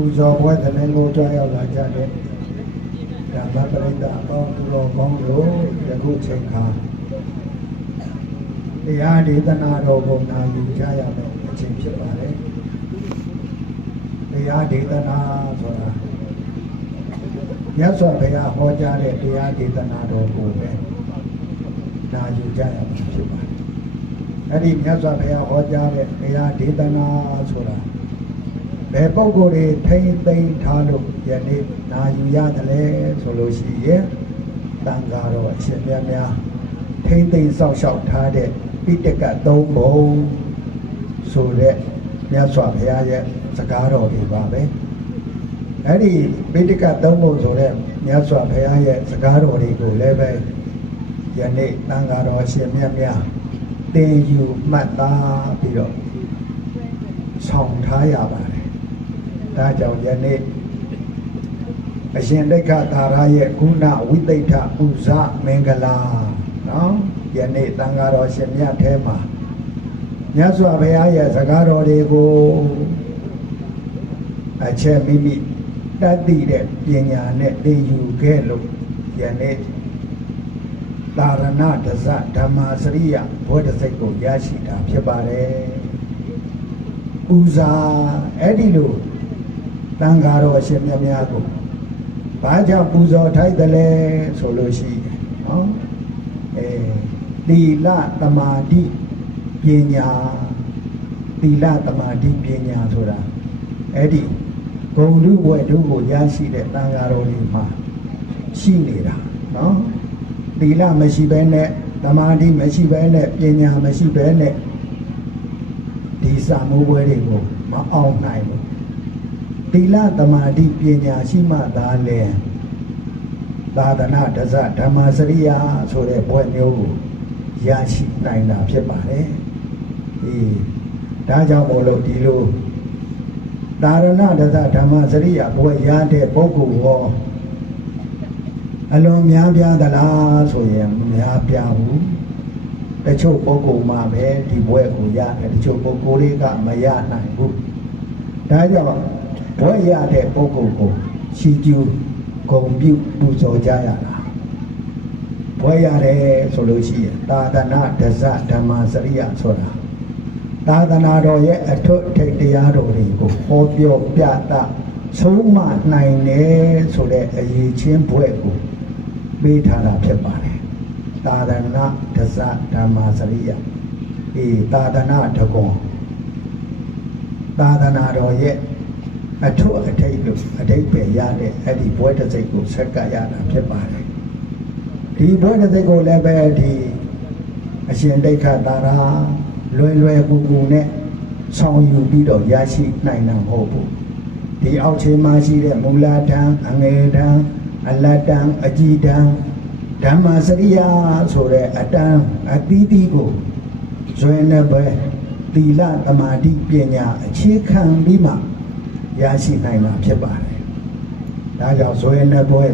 ူဇော်ပွဲသမင်းကိုကြွားရောက်လာကြတဲ့ဓမ္မပရိသတ်အပေါင်းသူတော်ကောင်းတို့ယခုချိန်ခါတရားဒေသနာတော်ကိုနာယူကြရမယ့်အချိန်ဖြစ်ပါတယ်တရားဒေသနာဆိုတာမြတ်စွာဘုရားဟောကြားတဲ့တရားဒေသနာတော်ကိုပဲနာယူကြရမှာဖြစ်ပါတယ်အဲ့ဒီမြတ်စွာဘုရားဟောကြားတဲ့တရားဒေသနာဆိုတာ ဘယ်ပုဂ္ဂိုလ်တွေထိမ့်သိမ့်ထားလို့ယနေ့နာယူရတယ်လဲဆိုလို့ရှိရင်တန်ဃာတော်အရှင်မြတ်များထိမ့်သိမ့်စောင့်ရှောက်ထားတဲ့ပိဋကတ်သုံးပုံဆိုတဲ့မြတ်စွာဘုရားရဲ့စကားတော်တွေပါပဲအဲ့ဒီပိဋကတ်သုံးပုံဆိုတဲ့မြတ်စွာဘုရားရဲ့စကားတော်တွေကိုလည်းပဲယနေ့တန်ဃာတော်အရှင်မြတ်များသင်ယူမှတ်သားပြီးတော့ဆောင်ထားရပါတယ် ဒါကြောင့်ယနေ့အရှင်ဒိဋ္ဌသာရရဲ့ကုဏဝိသိဋ္ဌပူဇမင်္ဂလာနော်ယနေ့တန်ဃာတော်ရှင်မြတ်ထဲမှာမြတ်စွာဘုရားရဲ့စကားတော်တွေကိုအချက်မိမိတတ်သိတဲ့ပညာနဲ့သင်ယူခဲ့လို့ယနေ့သာရဏဒဇဓမ္မာစရိယဘောဓစိတ်ကိုရရှိတာဖြစ်ပါတယ်။ပူဇာအဲ့ဒီလို တန်ဃာတော်အရှင်မြတ်များကိုဘာကြောင့်ပူဇော်ထိုက်တယ်လဲဆိုလို့ရှိရင်နော်အဲသီလသမာဓိပညာသီလသမာဓိပညာဆိုတာအဲ့ဒီဂုံလူဘွယ်တို့ကိုရရှိတဲ့တန်ဃာတော်တွေမှာရှိနေတာနော်သီလမရှိဘဲနဲ့သမာဓိမရှိဘဲနဲ့ပညာမရှိဘဲနဲ့ဒီစာမိုးပွဲတွေကိုမအောင်နိုင်ဘူး သီလသမာဓိပညာရှိမှသာလေသာသနာတဇဓမ္မစရိယာဆိုတဲ့ဘွဲ့မျိုးကိုရရှိနိုင်တာဖြစ်ပါတယ်။ဒီဒါကြောင့်မို့လို့ဒီလိုသာရဏတဇဓမ္မစရိယာဘွဲ့ရတဲ့ပုဂ္ဂိုလ်ဟောအလွန်များပြားသလားဆိုရင်မများပြားဘူး။တချို့ပုဂ္ဂိုလ်မှပဲဒီဘွဲ့ကိုရတယ်တချို့ပုဂ္ဂိုလ်တွေကမရနိုင်ဘူး။ဒါကြောင့် ဘွဲ့ရတဲ့ပုဂ္ဂိုလ်ကိုချီးကျူးဂုဏ်ပြုပူဇော်ကြရတာဘွဲ့ရတယ်ဆိုလို့ရှိရင်သာသနာဒဇဓမ္မစရိယဆိုတာသာသနာတော်ရဲ့အထွတ်ထိပ်တရားတော်တွေကိုဟောပြောပြတာဆုံးမနိုင်တယ်ဆိုတဲ့အရေးချင်းဘွဲ့ကိုပေးထားတာဖြစ်ပါတယ်သာသနာဒဇဓမ္မစရိယအေးသာသနာတကွန်သာသနာတော်ရဲ့ အထွတ်အထိပ်လို့အထိပ်ပဲရတဲ့အဲ့ဒီဘွဲတစ်စိတ်ကိုဆက်ကရတာဖြစ်ပါတယ်ဒီဘွဲတစ်စိတ်ကိုလည်းပဲဒီအရှင်ဒိဋ္ဌသာရာလွယ်လွယ်ကူကူနဲ့ဆောင်ယူပြီးတော့ရရှိနိုင်တာမဟုတ်ဘူးဒီအောက်ခြေမှာရှိတဲ့မူလတန်းအငယ်တန်းအလတ်တန်းအကြီးတန်းဓမ္မစရိယာဆိုတဲ့အတန်းအသီးသီးကိုဇွဲနဲ့ပဲသီလသမာဓိပညာအခြေခံပြီးမှ ရရှိနိုင်မှာဖြစ်ပါတယ်။ဒါကြောင့်ဇွဲနဲ့ဘွဲ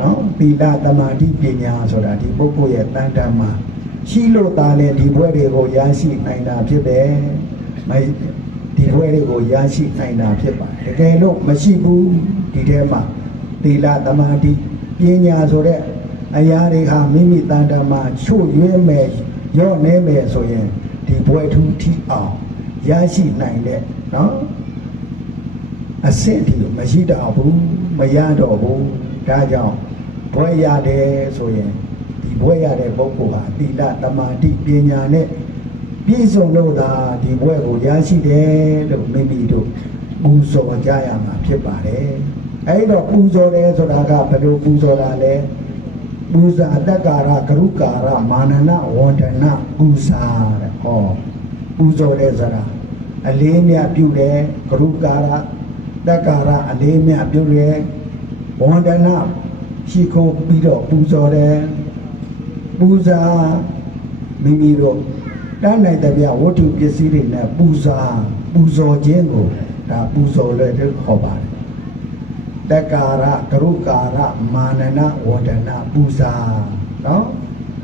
နော်သီလသမာဓိပညာဆိုတာဒီပုဂ္ဂိုလ်ရဲ့တန်တမ်းမှာရှိလို့သားလေဒီဘွဲတွေကိုရရှိနိုင်တာဖြစ်တယ်။မဒီဘွဲတွေကိုရရှိနိုင်တာဖြစ်ပါတယ်။တကယ်လို့မရှိဘူးဒီထဲမှာသီလသမာဓိပညာဆိုတဲ့အရာတွေဟာမိမိတန်တမ်းမှာချို့ရွေးမယ်ရော့နေမယ်ဆိုရင်ဒီဘွဲထူးထီအောင်ရရှိနိုင်တဲ့နော် အဆင့်ဒီလိုမရှိတော့ဘူးမရတော့ဘူးဒါကြောင့်ဘွဲရတယ်ဆိုရင်ဒီဘွဲရတဲ့ပုဂ္ဂိုလ်ဟာသီလသမာဓိပညာနဲ့ပြည့်စုံလို့သာဒီဘွဲကိုရရှိတယ်လို့မိမိတို့ပူဇော်ကြရမှာဖြစ်ပါတယ်အဲ့တော့ပူဇော်တယ်ဆိုတာကဘယ်လိုပူဇော်တာလဲပူဇာတက္ကာရကရုကာရမာနနဝန္ဒနာပူဇာတဲ့ဟောပူဇော်တယ်ဆိုတာအလေးမြတ်ပြုတယ်ကရုကာရ တက္ကာရအလေးမြတ်ပြုရဲဝန္ဒနာရှိခိုးပြီးတော့ပူဇော်တယ်ပူဇာမိမိတို့တန်းနိုင်တဲ့ပြဝတ္ထုပစ္စည်းတွေနဲ့ပူဇာပူဇော်ခြင်းကိုဒါပူဇော်လည်းခေါ်ပါတယ်တက္ကာရကရုကာရမာနနဝန္ဒနာပူဇာနော်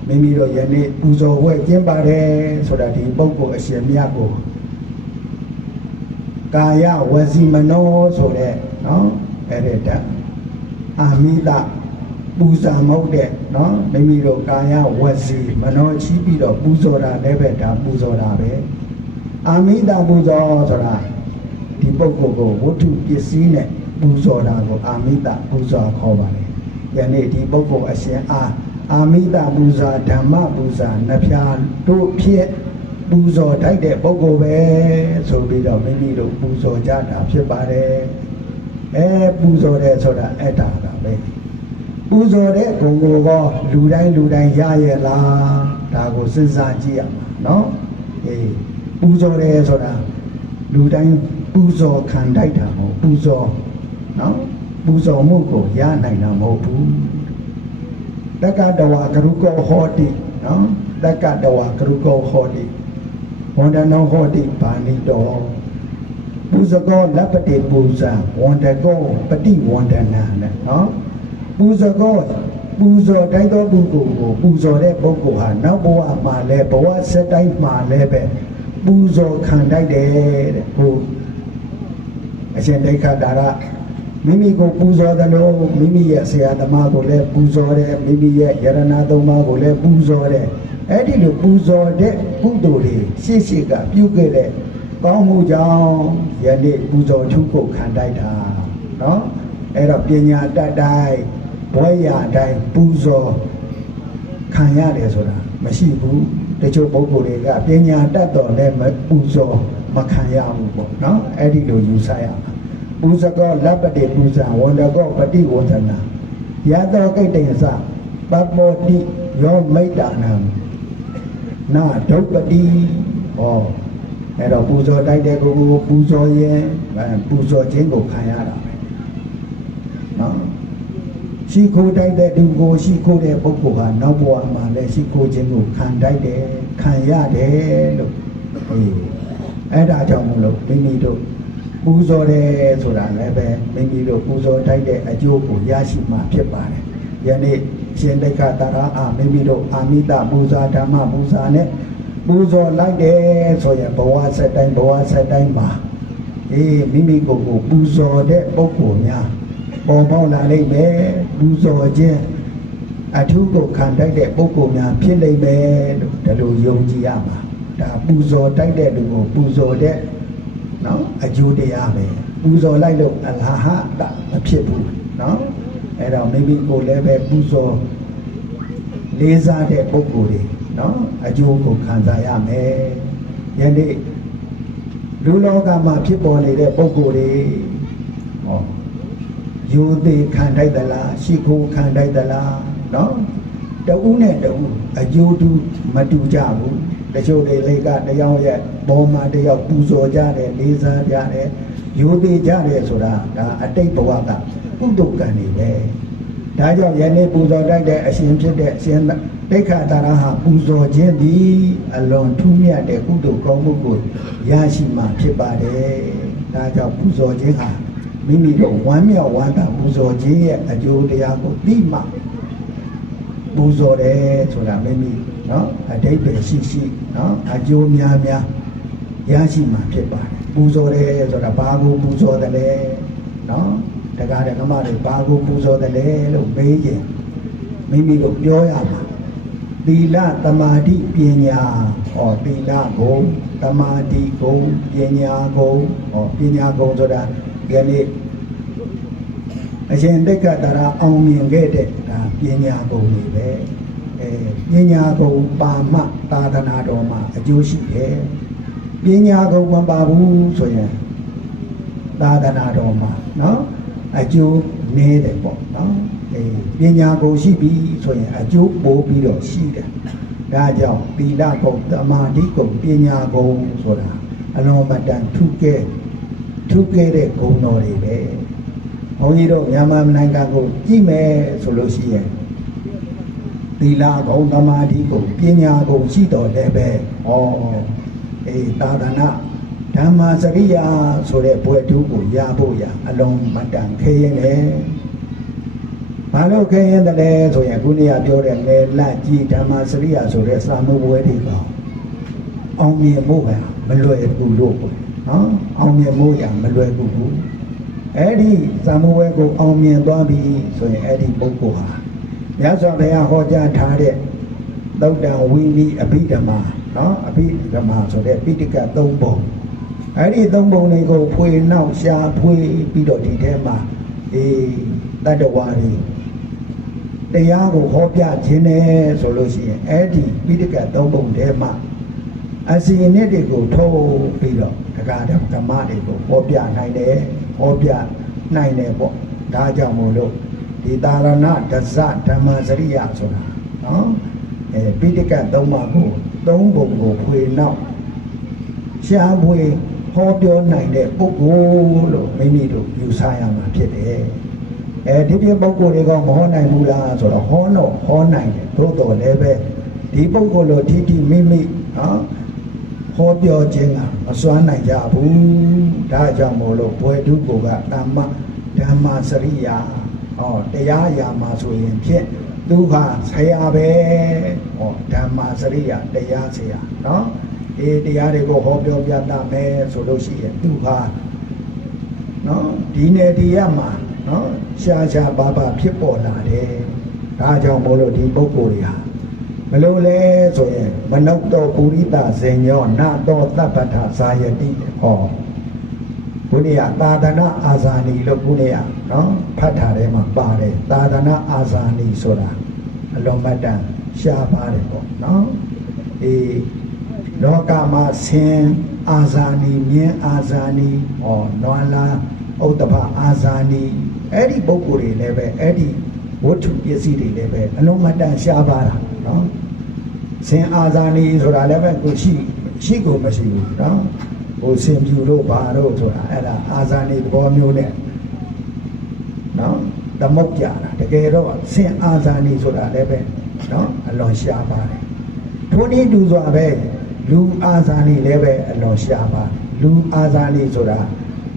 မိမိတို့ယနေ့ပူဇော်ဝဲကျင်းပါတယ်ဆိုတာဒီပုဂ္ဂိုလ်အရှင်မြတ်ကို ကကာယဝစီမနောဆိုတဲ့နော်အဲ့ဒီဓာတ်အာမိတပူဇာမဟုတ်တဲ့နော်မိမိတို့ကာယဝစီမနောချီးပြီးတော့ပူဇော်တာလည်းပဲဒါပူဇော်တာပဲအာမိတပူဇော်ဆိုတာဒီပုဂ္ဂိုလ်ကိုဝတ္ထုပစ္စည်းနဲ့ပူဇော်တာကိုအာမိတပူဇော်ခေါ်ပါတယ်ယနေ့ဒီပုဂ္ဂိုလ်အရှင်အာအာမိတပူဇာဓမ္မပူဇာနှဖျားတို့ဖြစ်ပူ ဇော်တိုက်တဲ့ပုဂ္ဂိုလ်ပဲဆိုပြီးတော့မိမိတို့ပူဇော်ကြတာဖြစ်ပါတယ်အဲပူဇော်တယ်ဆိုတာအဲ့ဒါကပဲပူဇော်တဲ့ဂုဏ်ကိုကောလူတိုင်းလူတိုင်းရရဲ့လားဒါကိုစဉ်းစားကြည့်ရမှာနော်အေးပူဇော်တယ်ဆိုတာလူတိုင်းပူဇော်ခံတိုက်တာမဟုတ်ပူဇော်နော်ပူဇော်မှုကိုရနိုင်တာမဟုတ်ဘူးတက္ကတဝါကရုကောဟောတိနော်တက္ကတဝါကရုကောဟောတိ ဝန္ဒနောဟောတိပါဏိတောပူဇကောလပ္ပတိပူဇာဝန္ဒကောပฏิဝန္ဒနာနဲ့နော်ပူဇကောပူဇော်တိုင်းသောပုဂ္ဂိုလ်ကိုပူဇော်တဲ့ပုဂ္ဂိုလ်ဟာနောက်ဘဝမှာလည်းဘဝဆက်တိုင်းမှာလည်းပဲပူဇော်ခံတိုက်တယ်တဲ့ဟိုအရှင်ဒိဋ္ဌတာရ မိမိကိုပူဇော်တယ်လို့မိမိရဲ့ဆရာသမားကိုလည်းပူဇော်တယ်မိမိရဲ့ယရနာသုံးပါးကိုလည်းပူဇော်တယ်အဲ့ဒီလိုပူဇော်တဲ့ကုသိုလ်တွေရှေ့ရှေ့ကပြုခဲ့တဲ့ကောင်းမှုကြောင့်ယနေ့ပူဇော်ထုကိုခံတိုက်တာနော်အဲ့တော့ပညာတတ်တိုင်းဘွဲရတိုင်းပူဇော်ခံရတယ်ဆိုတာမရှိဘူးတချို့ပုဂ္ဂိုလ်တွေကပညာတတ်တော်လည်းမပူဇော်မခံရဘူးပေါ့နော်အဲ့ဒီလိုယူဆရမှာ ပူဇကောလပ္ပတိပူဇာဝန္တကောပฏิဝန္ဒနာယတောကိတ္တေသပပောတိယောမိတ်တာနံနာဒုပ္ပတိဟောအဲ့တော့ပူဇော်တိုက်တဲ့ကိုယ်ကိုပူဇော်ရင်အဲပူဇော်ခြင်းကိုခံရတာပဲနော်ရှိခိုးတိုက်တဲ့သူကိုရှိခိုးတဲ့ပုဂ္ဂိုလ်ဟာနောက်ဘဝမှာလည်းရှိခိုးခြင်းကိုခံတိုက်တယ်ခံရတယ်လို့အေးအဲ့ဒါကြောင့်မလို့မိမိတို့ ပူဇော်တယ်ဆိုတာလည်းပဲမိမိတို့ပူဇော်တိုက်တဲ့အကျိုးကိုရရှိမှဖြစ်ပါတယ်။ယနေ့ရှင်တိတ်ခတရာအာမိမိတို့အာမိတပူဇာဓမ္မပူဇာနဲ့ပူဇော်လိုက်တယ်ဆိုရင်ဘဝဆက်တိုင်းဘဝဆက်တိုင်းမှာအေးမိမိကိုယ်ကိုပူဇော်တဲ့ပုဂ္ဂိုလ်များပေါ်ပေါက်လာလိမ့်မယ်ပူဇော်ခြင်းအထုကိုခံတိုက်တဲ့ပုဂ္ဂိုလ်များဖြစ်လိမ့်မယ်လို့ဒါလိုယုံကြည်ရမှာဒါပူဇော်တိုက်တဲ့လူကိုပူဇော်တဲ့ နော်အကျိုးတရားပဲပူဇော်လိုက်လို့အလားဟတမဖြစ်ဘူးနော်အဲ့တော့မိမိကိုယ်လည်းပဲပူဇော်လေးစားတဲ့ပုဂ္ဂိုလ်တွေနော်အကျိုးကိုခံစားရမယ်ယနေ့လူလောကမှာဖြစ်ပေါ်နေတဲ့ပုဂ္ဂိုလ်တွေဟောယူသေးခံတိုက်သလားရှိခိုးခံတိုက်သလားနော်တဦးနဲ့တဦးအကျိုးတူမတူကြဘူး တချို့တွေလေကတယောက်ရဲ့ဘောမှာတယောက်ပူဇော်ကြတယ်လေးစားကြတယ်ယူသေးကြတယ်ဆိုတာဒါအတိတ်ဘဝကကုသကံတွေပဲဒါကြောင့်ယနေ့ပူဇော်တိုက်တဲ့အရှင်ဖြစ်တဲ့အရှင်တိခါတာရဟာပူဇော်ခြင်းသည်အလွန်ထူးမြတ်တဲ့ကုသိုလ်ကောင်းမှုကိုရရှိမှဖြစ်ပါတယ်ဒါကြောင့်ပူဇော်ခြင်းဟာမိမိတို့ဝမ်းမြောက်ဝမ်းသာပူဇော်ခြင်းရဲ့အကျိုးတရားကိုသိမှပူဇော်တယ်ဆိုတာမိမိ နော်အတိတ်ပဲရှိရှိနော်အကျိုးများများရရှိမှာဖြစ်ပါတယ်ပူဇော်တယ်ဆိုတာဘာကိုပူဇော်တယ်လဲနော်တရားတဲ့ဓမ္မတွေဘာကိုပူဇော်တယ်လဲလို့မေးရင်မိမိကိုပြောရမှာသီလသမာဓိပညာဟောသီလဂုဏ်သမာဓိဂုဏ်ပညာဂုဏ်ဟောပညာဂုဏ်ဆိုတာဒီနေ့အရှင်တက္ကတာအောင်မြင်ခဲ့တဲ့ဒါပညာဂုဏ်တွေပဲ ပညာဂုဏ်ပါမသာသနာတော်မှာအကျိုးရှိတယ်ပညာဂုဏ်မပါဘူးဆိုရင်သာသနာတော်မှာเนาะအကျိုးနည်းတယ်ပေါ့เนาะအဲပညာဂုဏ်ရှိပြီဆိုရင်အကျိုးပိုပြီးတော့ရှိတယ်ဒါကြောင့်သီလဂုဏ်သမာဓိဂုဏ်ပညာဂုဏ်ဆိုတာအလုံးမတန်ထုကဲထုကဲတဲ့ဂုဏ်တော်တွေပဲ ဘုန်းကြီးတို့မြန်မာနိုင်ငံကိုကြည့်မယ်ဆိုလို့ရှိရင် သီလဂုဏ်သမာဓိဂုဏ်ပညာဂုဏ်ရှိတော်လည်းပဲဩအေးသာသနာဓမ္မစရိယာဆိုတဲ့ဘွယ်တူးကိုရဖို့ရအလုံးမတန်ခဲရင်လေဘာလို့ခဲရင်တလဲဆိုရင်ခုနေ့ကပြောတဲ့လေလတ်ကြီးဓမ္မစရိယာဆိုတဲ့စာမှုဘွယ်တွေကအောင်မြင်ဖို့ပဲမလွယ်ဘူးလို့ပေါ့နော်အောင်မြင်မှုရမလွယ်ဘူးဘူးအဲ့ဒီဇာမဝဲကိုအောင်မြင်သွားပြီဆိုရင်အဲ့ဒီပုဂ္ဂိုလ်ဟာ မြတ်စွာဘုရားဟောကြားထားတဲ့သုတ်တံဝီနိအဘိဓမ္မာနော်အဘိဓမ္မာဆိုတဲ့ပိဋကတ်၃ပုံအဲ့ဒီ၃ပုံတွေကိုဖွေနှောက်ရှာဖွေပြီးတော့ဒီထဲမှာအေးတတ္တဝါတွေတရားကိုဟောပြခြင်းနဲ့ဆိုလို့ရှိရင်အဲ့ဒီပိဋကတ်၃ပုံထဲမှာအစီအနစ်တွေကိုထုတ်ပြီးတော့တရားဓမ္မတွေကိုဟောပြနိုင်တယ်ဟောပြနိုင်တယ်ပေါ့ဒါကြောင့်မို့လို့ ဒီတာရဏဒဇဓမ္မစရိယဆိုတာနော်အဲပိဋကတ်သုံးပါးကိုသုံးပုံကိုဖွေနောက်ရှားဖွေဟောပြောနိုင်တဲ့ပုဂ္ဂိုလ်လို့မိမိတို့ယူဆရမှာဖြစ်တယ်အဲဒီပြပုဂ္ဂိုလ်တွေကမဟောနိုင်ဘူးလားဆိုတော့ဟောတော့ဟောနိုင်တယ်သို့တော်လည်းပဲဒီပုဂ္ဂိုလ်လိုထိတိမိမိနော်ဟောပြောခြင်းကမစွမ်းနိုင်ကြဘူးဒါကြောင့်မို့လို့ဘွယ်တုကိုကတမ္မဓမ္မစရိယာ ဟောတရားရာမှာဆိုရင်ဖြစ်ဒုက္ခဆရာပဲဟောဓမ္မစရိယတရားဆရာနော်အေးတရားတွေကိုဟောပြောပြတတ်မယ်ဆိုလို့ရှိရင်ဒုက္ခနော်ဒီနယ်ဒီရမှာနော်ရှားရှားပါးပါးဖြစ်ပေါ်လာတယ်ဒါကြောင့်မို့လို့ဒီပုဂ္ဂိုလ်တွေဟာဘလို့လဲဆိုရင်မနုဿောပုရိသဇင်ညောနတောတပ္ပထဇာယတိဟော ဘုရားသာသနာအာဇာနီလို့ဘုရားနော်ဖတ်ထားထဲမှာပါတယ်သာသနာအာဇာနီဆိုတာအလုံးမတန်ရှားပါတယ်ပေါ့နော်အေးလောကမှာဆင်းအာဇာနီမြင်းအာဇာနီဟောနွာလာဥဒ္ဒဘအာဇာနီအဲ့ဒီပုဂ္ဂိုလ်တွေလည်းပဲအဲ့ဒီဝတ္ထုပစ္စည်းတွေလည်းပဲအလုံးမတန်ရှားပါတာနော်စင်အာဇာနီဆိုတာလည်းပဲကိုရှိရှိကိုမရှိဘူးနော် ဟိုစင်ပြူတို့ဘာတို့ဆိုတာအဲ့ဒါအာဇာနီသဘောမျိုးနဲ့နော်သမုတ်ကြတာတကယ်တော့စင်အာဇာနီဆိုတာလည်းပဲနော်အလွန်ရှားပါတယ်ထိုနည်းတူစွာပဲလူအာဇာနီလည်းပဲအလွန်ရှားပါလူအာဇာနီဆိုတာ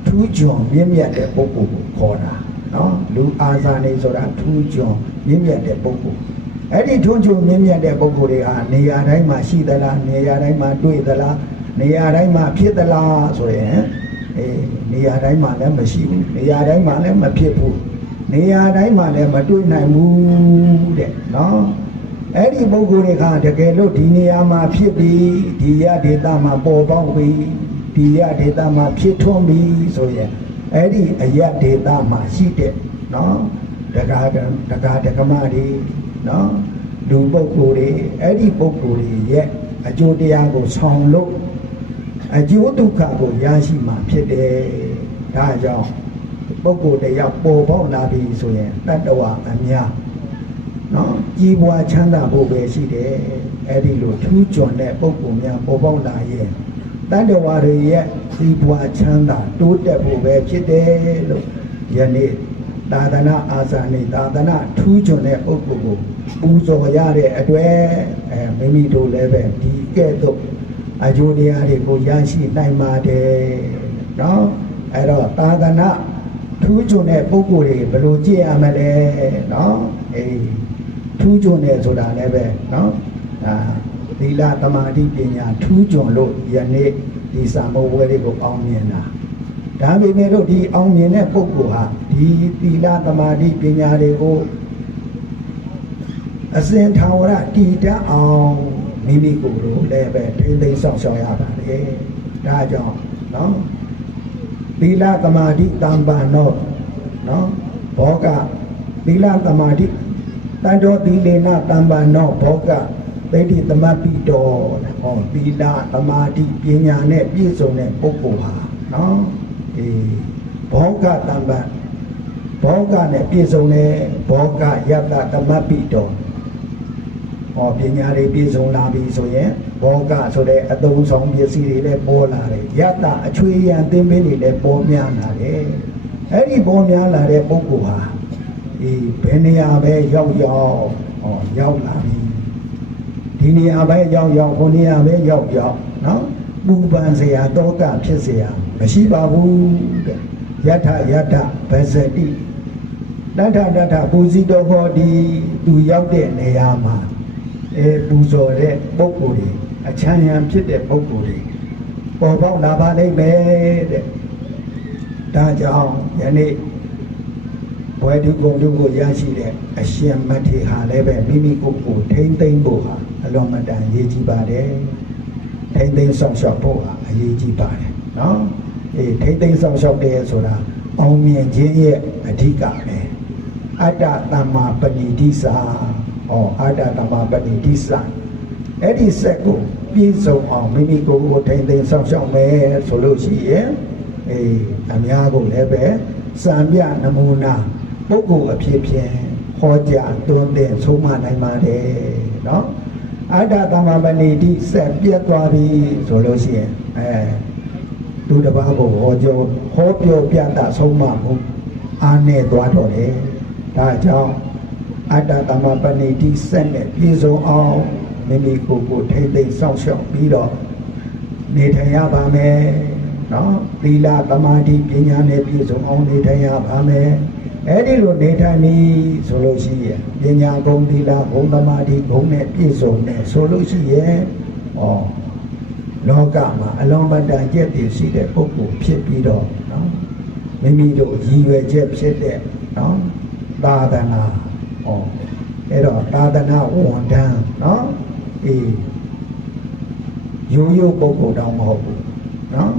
ထူးချွန်မြင့်မြတ်တဲ့ပုဂ္ဂိုလ်ကိုခေါ်တာနော်လူအာဇာနီဆိုတာထူးချွန်မြင့်မြတ်တဲ့ပုဂ္ဂိုလ်အဲ့ဒီထွန်းချုံမြင့်မြတ်တဲ့ပုဂ္ဂိုလ်တွေဟာနေရာတိုင်းမှာရှိသလားနေရာတိုင်းမှာတွေ့သလား နေရာတိုင်းမှာဖြစ်သလားဆိုရင်အေးနေရာတိုင်းမှာလည်းမရှိဘူးနေရာတိုင်းမှာလည်းမဖြစ်ဘူးနေရာတိုင်းမှာလည်းမတွေ့နိုင်ဘူးတဲ့နော်အဲ့ဒီပုဂ္ဂိုလ်တွေကတကယ်လို့ဒီနေရာမှာဖြစ်ပြီးဒီရဒေတာမှာပေါ်ပေါက်ပြီးဒီရဒေတာမှာဖြစ်ထွန်းပြီးဆိုရင်အဲ့ဒီအရဒေတာမှာရှိတဲ့နော်တက္ကတက္ကတက္ကမတွေနော်လူပုဂ္ဂိုလ်တွေအဲ့ဒီပုဂ္ဂိုလ်တွေရဲ့အကျိုးတရားကိုဆောင်လို့ အကျိုးဒုက္ခကိုရရှိမှာဖြစ်တယ်ဒါကြောင့်ပုဂ္ဂိုလ်တရားပေါ်ပေါက်လာပြီဆိုရင်တတ္တဝအများနော်ကြီးပွားချမ်းသာဖို့ပဲရှိတယ်အဲ့ဒီလိုထူးချွန်တဲ့ပုဂ္ဂိုလ်များပေါ်ပေါက်လာရင်တတ္တဝတွေရဲ့ကြီးပွားချမ်းသာတိုးတက်ဖို့ပဲဖြစ်တယ်လို့ယနေ့သာသနာအာဇာနေသာသနာထူးချွန်တဲ့ပုဂ္ဂိုလ်ကိုပူဇော်ရတဲ့အတွက်အဲမိမိတို့လည်းပဲဒီကဲ့သို့ အကျိုးတရားတွေကိုရရှိနိုင်ပါတယ်เนาะအဲ့တော့သာသနာထူးချွန်တဲ့ပုဂ္ဂိုလ်တွေဘယ်လိုကြည့်ရမလဲเนาะအေးထူးချွန်တယ်ဆိုတာလည်းပဲเนาะအာသီလသမာဓိပညာထူးချွန်လို့ယနေ့ဒီစာမဝဲလေးကိုအောင်မြင်တာ ဒါပေမဲ့လို့ဒီအောင်မြင်တဲ့ပုဂ္ဂိုလ်ဟာဒီသီလသမာဓိပညာတွေကိုအစဉ်ထာဝရတည်တတ်အောင် မိမိကိုယ်ကိုလည်းပဲထိမ့်သိမ်းဆောင်ရှောက်ရပါတယ်။ဒါကြောင့်နော်သီလသမာဓိတမ္ပန်တော့နော်ဘောကသီလသမာဓိတန်တော်သီလေနတမ္ပန်တော့ဘောကသိတိသမပ္ပိတော်ဟောသီလသမာဓိပညာနဲ့ပြည့်စုံတဲ့ပုဂ္ဂိုလ်ဟာနော်အေးဘောဂတမ္ပဘောဂနဲ့ပြည့်စုံတဲ့ဘောဂယတတမပ္ပိတော် ဟောပညာတွေပြည့်စုံလာပြီဆိုရင်ဘောဂဆိုတဲ့အသုံးဆောင်ပစ္စည်းတွေလည်းပေါ်လာတယ်ယတအချွေရန်သင်္ပင်းတွေလည်းပေါ်များလာတယ်အဲ့ဒီပေါ်များလာတဲ့ပုဂ္ဂိုလ်ဟာဒီဘယ်နေရာပဲရောက်ရောက်ဟောရောက်လာပြီဒီနေရာပဲရောက်ရောက်ဟိုနေရာပဲရောက်ရောက်နော်ပူပန်เสียတောကဖြစ်เสียမရှိပါဘူးတဲ့ယထယထဗဇတိတထတထပူဇီတော်ဟောဒီသူရောက်တဲ့နေရာမှာ အဲပူဇော်တဲ့ပုဂ္ဂိုလ်တွေအချမ်းရံဖြစ်တဲ့ပုဂ္ဂိုလ်တွေပေါ်ပေါက်လာပါလိမ့်မယ်တဲ့ဒါကြောင့်ယနေ့ဘွယ်တုကုန်တုကိုရရှိတဲ့အရှင်မထေဟာလည်းပဲမိမိကိုယ်ကိုထိမ့်သိမ့်ဖို့ဟာအလွန်မတန်ရေးကြည့်ပါတယ်ထိမ့်သိမ့်ဆောင်ရှောက်ဖို့ဟာအရေးကြီးပါတယ်နော်အေးထိမ့်သိမ့်ဆောင်ရှောက်တယ်ဆိုတာအောင်မြင်ခြင်းရဲ့အဓိကပဲအတ္တသမ္မာပဏိတိစာ ဩအတ္တသမ္မာပဏိတိစာအဲ့ဒီစက်ကိုပြည့်စုံအောင်မိမိကိုယ်ကိုထိမ့်သိမ့်ဆောင်ရှောက်မယ်ဆိုလို့ရှိရင်အေးအများကိုလည်းပဲစံပြနမူနာပုဂ္ဂိုလ်အဖြစ်ဖြင့်ဟောကြားတွန်းတင်ဆုံးမနိုင်ပါတယ်နော်အတ္တသမ္မာပဏိတိစက်ပြတ်သွားပြီဆိုလို့ရှိရင်အဲသူတစ်ပါးကိုဟောကြောဟောပြောပြတာဆုံးမမှုအားနဲ့သွားတော့တယ်ဒါကြောင့် အတ္တသမ္မာပဏိတိစက်နဲ့ပြည်စုံအောင်မိမိကိုယ်ကိုထိမ့်သိမ့်စောင့်ရှောက်ပြီးတော့နေထိုင်ရပါမယ်နော်သီလသမာဓိပညာနဲ့ပြည့်စုံအောင်နေထိုင်ရပါမယ်အဲ့ဒီလိုနေထိုင်နေဆိုလို့ရှိရင်ပညာဂုဏ်သီလဂုဏ်သမာဓိဂုဏ်နဲ့ပြည့်စုံတယ်ဆိုလို့ရှိရင်ဩလောကမှာအလုံးပတန်ကျက်တည်ရှိတဲ့ပုဂ္ဂိုလ်ဖြစ်ပြီးတော့နော်မိမိတို့ရည်ရွယ်ချက်ဖြစ်တဲ့နော်သာသနာ ဩအဲ့တော့သာသနာဝန်ထမ်းနော်အေးရိုးရိုးပုဂ္ဂိုလ်တောင်မဟုတ်ဘူးနော်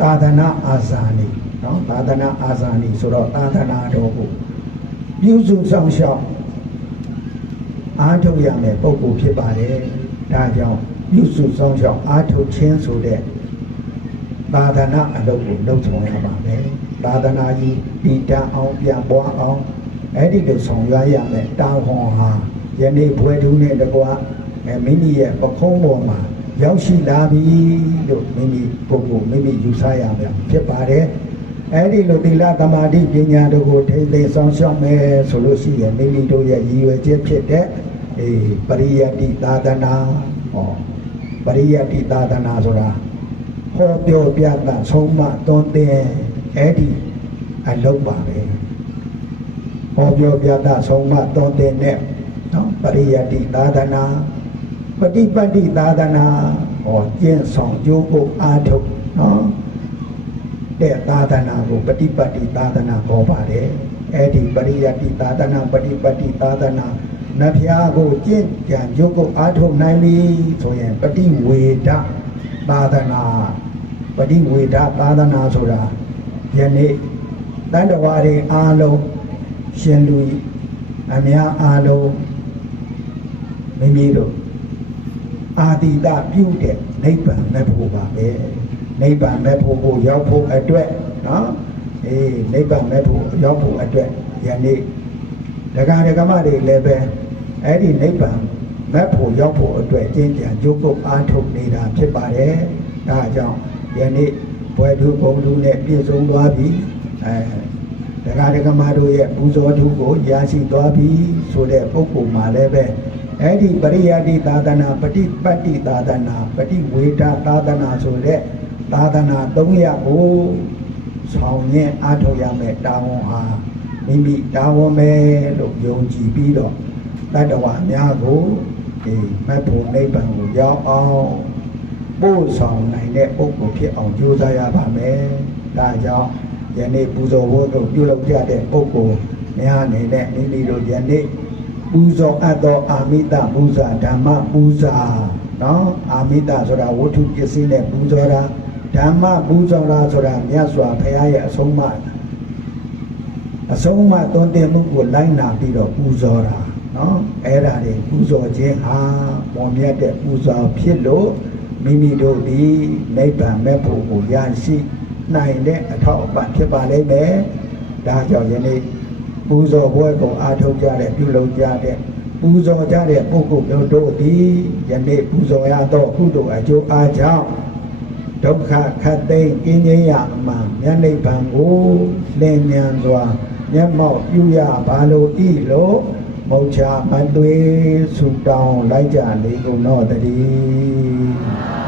သာသနာအာဇာနည်နော်သာသနာအာဇာနည်ဆိုတော့သာသနာတော်ကိုပြုစုဆောင်ရှောက်အားထုတ်ရမယ်ပုဂ္ဂိုလ်ဖြစ်ပါတယ်ဒါကြောင့်ပြုစုဆောင်ရှောက်အားထုတ်ခြင်းဆိုတဲ့သာသနာအလုပ်ကိုလုပ်ဆောင်ရပါမယ်သာသနာကြီးတည်တံ့အောင်ပြန်ပွားအောင် အဲ့ဒီလိုဆောင်ရွက်ရမယ်တာဝန်ဟာယနေ့ဘွယ်တူးနဲ့တကွာအဲမိမိရဲ့ပခုံးပေါ်မှာရောက်ရှိလာပြီလို့မိမိပုဂ္ဂိုလ်မိမိယူဆရမယ်ဖြစ်ပါတယ်အဲ့ဒီလိုသီလသမာဓိပညာတို့ကိုထိမ့်သိမ်းဆောင်ရှောက်မယ်ဆိုလို့ရှိရင်မိမိတို့ရဲ့ရည်ရွယ်ချက်ဖြစ်တဲ့အေးပရိယတ္တိသာသနာဟောပရိယတ္တိသာသနာဆိုတာဟောပြောပြတာဆုံးမသွန်သင်အဲ့ဒီအလုပ်ပါပဲ ဟောပြောပြတာဆုံးမသွန်သင်တဲ့နော်ပရိယတ္တိသာသနာပฏิပတ်တိသာသနာဟောကျင့်ဆောင်ကြိုးကိုအားထုတ်နော်တဲ့သာသနာကိုပฏิပတ်တိသာသနာခေါ်ပါတယ်အဲ့ဒီပရိယတ္တိသာသနာပฏิပတ်တိသာသနာနတ်ဖျားကိုကျင့်ကြံကြိုးကိုအားထုတ်နိုင်ပြီဆိုရင်ပฏิဝေဒသာသနာပฏิဝေဒသာသနာဆိုတာယနေ့တန်တဝါတွေအားလုံး ရှင်လူအများအားလုံးမိမိတို့အာတိတပြုတဲ့နိဗ္ဗာန်မဲ့ဖို့ပါပဲနိဗ္ဗာန်မဲ့ဖို့ကိုရောက်ဖို့အတွက်နော်အေးနိဗ္ဗာန်မဲ့ဖို့ရောက်ဖို့အတွက်ယနေ့ဒကာဒကမတွေလည်းပဲအဲ့ဒီနိဗ္ဗာန်မဲ့ဖို့ရောက်ဖို့အတွက်ကျင့်ကြံကြိုးကုပ်အားထုတ်နေတာဖြစ်ပါတယ်ဒါကြောင့်ယနေ့ဘွယ်သူပုံသူနဲ့ပြည့်စုံသွားပြီအဲ ဒကာဒကမတို့ရဲ့ပူဇော်ထုကိုရရှိသွားပြီဆိုတဲ့ပုဂ္ဂိုလ်မှာလည်းပဲအဲ့ဒီပရိယတိသာသနာပฏิပတ်တိသာသနာပฏิဝေဒသာသနာဆိုတဲ့သာသနာ၃ရပ်ကိုဆောင်ရင်းအားထုတ်ရမယ်တာဝန်ဟာမိမိတာဝန်ပဲလို့ယုံကြည်ပြီးတော့တတ္တဝါများကိုဒီမတ်ဖို့နိဗ္ဗာန်ကိုရောက်အောင်ပို့ဆောင်နိုင်တဲ့ပုဂ္ဂိုလ်ဖြစ်အောင်ကြိုးစားရပါမယ်ဒါကြောင့် ယနေ့ပူဇော်ဖို့တို့ပြုလုပ်ကြတဲ့ပုဂ္ဂိုလ်များအနေနဲ့မိမိတို့ယနေ့ပူဇော်အပ်သောအာမိတပူဇာဓမ္မပူဇာနော်အာမိတဆိုတာဝတ္ထုပစ္စည်းနဲ့ပူဇော်တာဓမ္မပူဇော်တာဆိုတာမြတ်စွာဘုရားရဲ့အဆုံးအမအဆုံးအမသွန်သင်မှုကိုလိုက်နာပြီးတော့ပူဇော်တာနော်အဲ့ဒါတွေပူဇော်ခြင်းဟာပေါ်မြတ်တဲ့ပူဇော်ဖြစ်လို့မိမိတို့ဒီနိဗ္ဗာန်မဲ့ဖို့ကိုရရှိ နိုင်တဲ့အထောက်အပံ့ဖြစ်ပါလိမ့်မယ်ဒါကြောင့်ယနေ့ပူဇော်ပွဲကိုအားထုတ်ကြတဲ့ပြုလုပ်ကြတဲ့ပူဇော်ကြတဲ့ပုဂ္ဂိုလ်မျိုးတို့သည်ယနေ့ပူဇော်ရသောကုသိုလ်အကျိုးအားကြောင့်ဒုက္ခခတ်သိမ်းကင်းခြင်းရအမှန်မြတ်နိဗ္ဗာန်ကိုလင်းမြန်စွာမျက်မှောက်ပြုရပါလိုဤလို့မုတ်ချမသွေဆူတောင်းလိုက်ကြလေကုန်တော့တည်း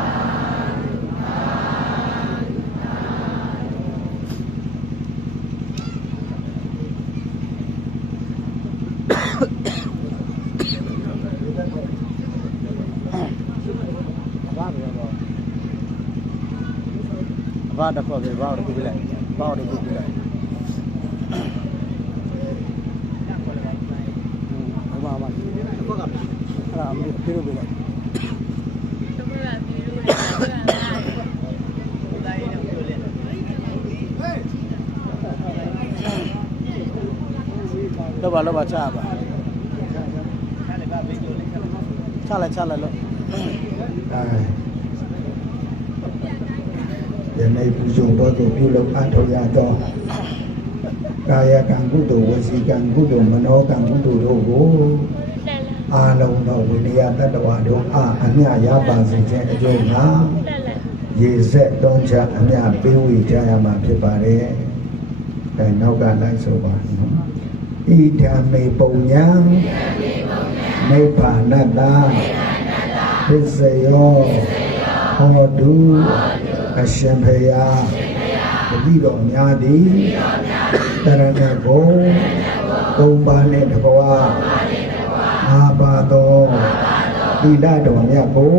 ဘာတစ်ခေါက်ပဲဘာတစ်ခုပြလိုက်ဘာတစ်ခုပြလိုက်ဟိုမှာမှာတစ်ခေါက်ကအဲ့ ယနေ့ပူဇော်တော်သူပြုလုပ်အထောက်ရသောကာယကံကုသိုလ်ဝစီကံကုသိုလ်မနောကံကုသိုလ်တို့ကိုအာလုံးသောဝိနည်းတတ္တဝါတို့အားအမြရပါစေခြင်းအကျိုးငါရေဆက်တွန်းချအမြပေးဝေကြရမှာဖြစ်ပါတယ်။အဲနောက်ကလိုက်ဆိုပါနော်။ဣဒံမေပုံညာနိဗ္ဗာနတ္တပစ္စယောဟောတု အရှင်ဖေယတတိတော်များသည်တရဏဂုံသုံးပါးနှင့်တကွာအာပါတော်သီလတော်မြတ်ကို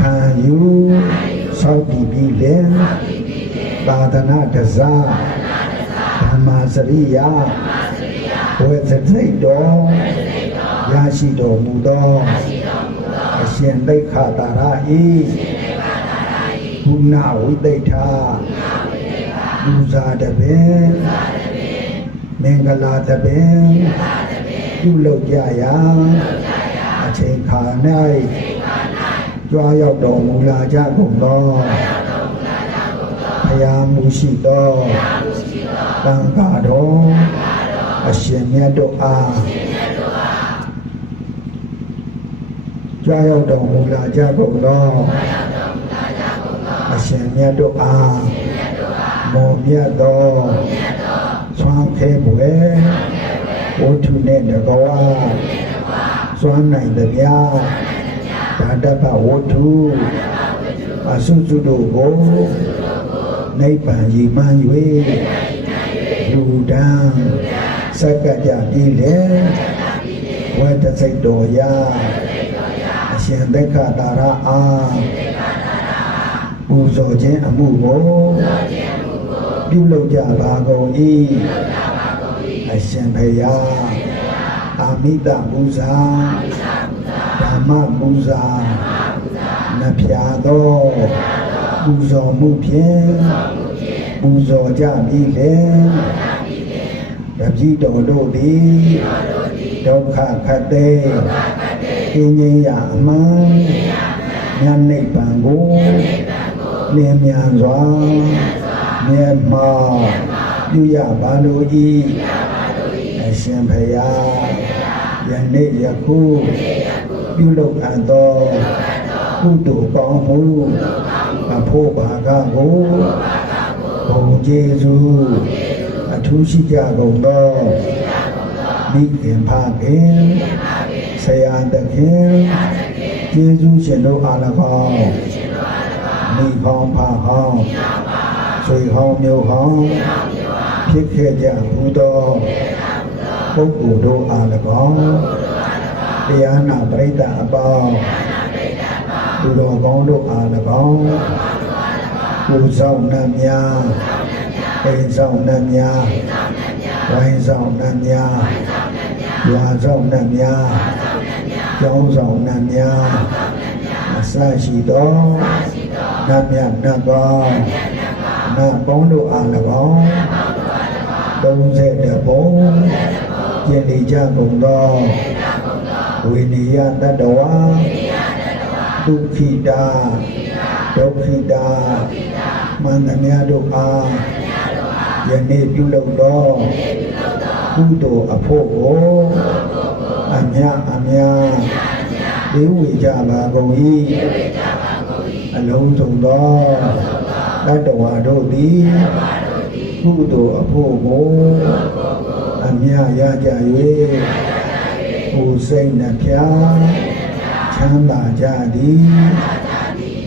ခံယူစောင့်တည်ပြီးလင်သာသနာတစားဓမ္မစရိယဝေသတိတော်ရရှိတော်မူသောအရှင်သိက္ခာတာရဤ ဘုနာဝိသိဋ္ဌာလူစားတပင်မင်္ဂလာတပင်ပြုလုပ်ကြရာအချိန်ခါ၌ကြွားရောက်တော်မူလာကြကုန်သောဘုရားမူရှိသောတန်ခါတော်အရှင်မြတ်တို့အားကြွားရောက်တော်မူလာကြကုန်သောအ ရှင်မြတ်တို့အားမောမြတ်သောသွမ်းခဲပွယ်ဝတ္ထုနဲ့တကဝါသွမ်းနိုင်သမျှဒါတပဝတ္ထုအဆုစုတို့ကိုနိဗ္ဗာန်ရည်မှန်း၍လူဒန်းစက္ကကြပြည်လေဝတ္တစိတ်တော်ရာအရှင်သက်္ခတာရအား ပူဇော်ခြင်းအမှုကိုပြုလုပ်ကြပါကုန်၏အရှင်ဖေယအာမိတပူဇာဓမ္မပူဇာနဖျာသောပူဇော်မှုဖြင့်ပူဇော်ကြပြီလေတပည့်တော်တို့သည်ဒုက္ခခတ်တဲ့ကင်းငြိမ်းရအမှန်ဉာဏ်နိဗ္ဗာန်ကို လင်းမြန်စွာမြတ်မောပြုရပါလို၏အရှင်ဖယားယနေ့ယခုပြုလုပ်အပ်သောကုသိုလ်ကောင်းမှုအဖို့ဘာကကိုဘုံကျေးဇူးအထူးရှိကြကုန်သောမိခင်ဖခင်ဆရာသခင်ကျေးဇူးရှင်တို့အား၎င်း မိကောင်းဖဟောင်းဆွေဟောင်းမျိုးဟောင်းဖြစ်ခဲ့ကြဘူးသောပုဂ္ဂိုလ်တို့အား၎င်းတရားနာပရိသတ်အပေါင်းသူတော်ကောင်းတို့အား၎င်းကိုယ်ဆောင်နှံများအိမ်ဆောင်နှံများဝိုင်းဆောင်နှံများရွာဆောင်နှံများကျောင်းဆောင်နှံများအစရှိသော နတ်မြတ်နတ်ကောင်းနတ်ပေါင်းတို့အား၎င်း30ဘုံကျင့်နေကြကုန်သောဝိနည်းတတ္တဝါဒုက္ခိတာဒုက္ခိတာမန္တမြတ်တို့အားယနေ့ပြုလုပ်သောကုသိုလ်အဖို့ကိုအမြအမြဒေဝေကြပါကုန်၏ အလုံးစုံသောတတ္တဝါတို့သည်ကုသိုလ်အဖို့ကိုအမြရကြ၍ကိုယ်စိတ်နှဖျားချမ်းသာကြသည်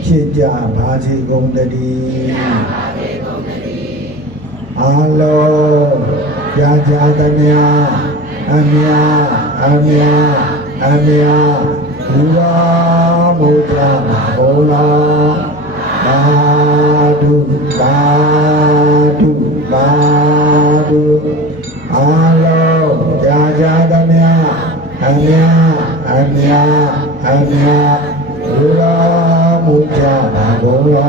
ဖြစ်ကြပါစေကုန်တည်းအာလောကြာကြာသမျှအမြအမြအမြဘူရာ putra mahola madu madu madu. Halo jaja damya hanya hanya hanya gula muja madu